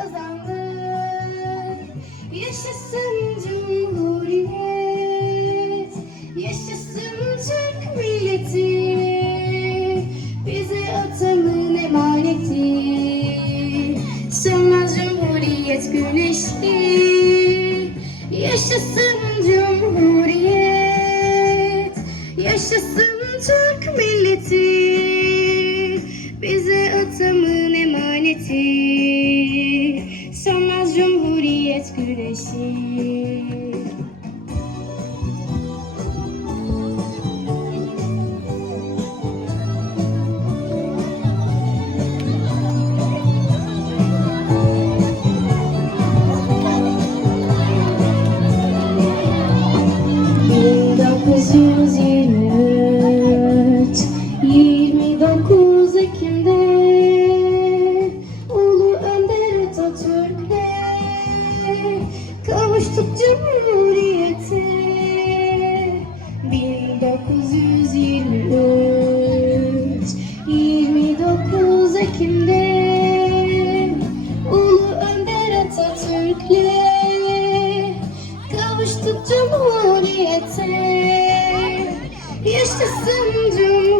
kazandık. Yaşasın Cumhuriyet, yaşasın Türk milleti. Bize atanın emaneti, sönmez Cumhuriyet güneşi. Yaşasın Cumhuriyet, yaşasın Türk. Bize atan Güneşi. Kavuştuk Cumhuriyete. Bin dokuz yüz yirmi üç, yirmi dokuz Ekim'de Ulu Önder Atatürk'le kavuştuk Cumhuriyete. Yaşasın Cumhuriyet,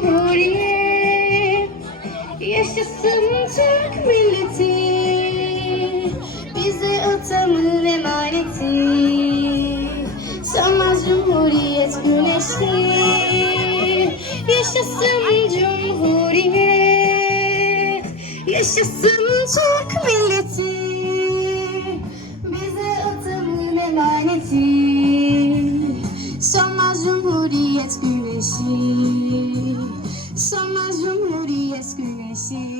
Yaşasın Cumhuriyet Yaşasın Türk milleti. Bize atanın emaneti. Sönmez Cumhuriyet güneşi Sönmez Cumhuriyet güneşi.